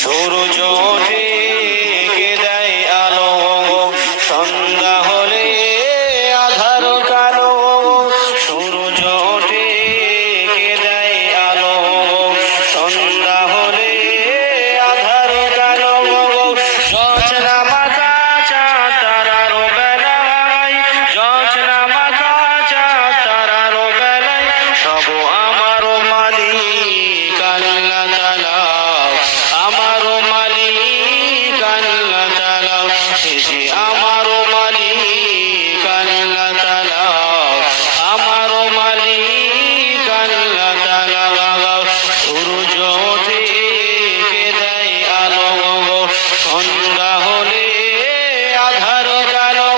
সূর্য ঢেকে দেয় আলো, সন্ধ্যা হলে আধার কালো। সূর্য ঢেকে দেয় আলো, সন্ধ্যা হলে আধার কালো। জোছনা মাখা চাঁদ তারার বেলায়, জোছনা মাখা চাঁদ তারার বেলায়, সব আমার মালিক আল্লাহ তাআলা, আমার মালিক আল্লাহ তাআলা, সে যে আমার মালিক আল্লাহ তাআলা, আমার মালিক আল্লাহ তাআলা। সূর্য ঢেকে দেয় আলো, সন্ধ্যা হলে আধার কালো।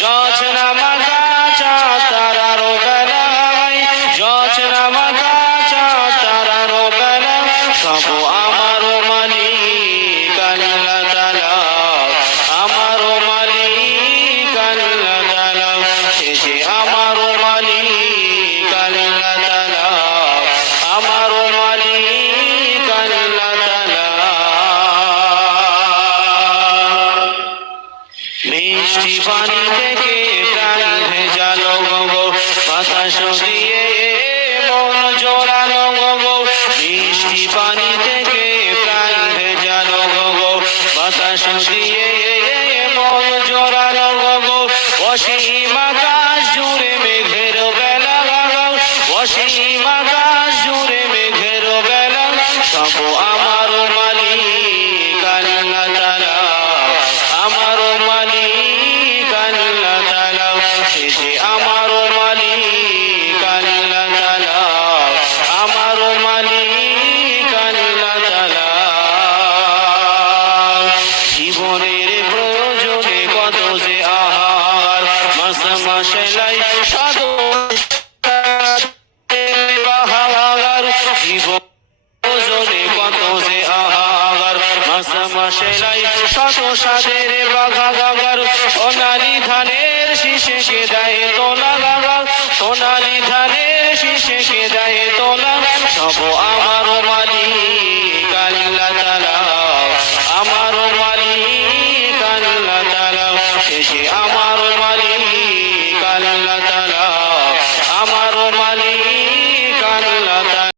জোছনা মাখা চাঁদ তারার বেলায়, জোছনা মাখা চাঁদ তারার বেলায়, সব আমার মালিক আল্লাহ তাআলা, আমার মালিক আল্লাহ তাআলা, সে যে আমার মালিক আল্লাহ তাআলা, আমার মালিক আল্লাহ তাআলা। মিষ্টি পানি থেকে প্রাণ ভেজালো, বাতাস দিয়ে মন জোড়ালো। মিষ্টি পানি থেকে প্রাণ ভেজালো, বাতাস দিয়ে মন জোড়ালো। অসীম আকাশ জুড়ে মেঘের বেলা, অসীম আকাশ জুড়ে মেঘের বেলা, সব আমার মালিক আল্লাহ তাআলা, আমার মালিক আল্লাহ তাআলা, সে যে আমার মালিক আল্লাহ তাআলা, আমার মালিক আল্লাহ তাআলা। জীবনের প্রয়োজনে কত যে আহার, মাসে মাসে লাই বাহার। জীবন প্রয়োজনে কত যে আহার, মাসে মাসে লাই শত সাদের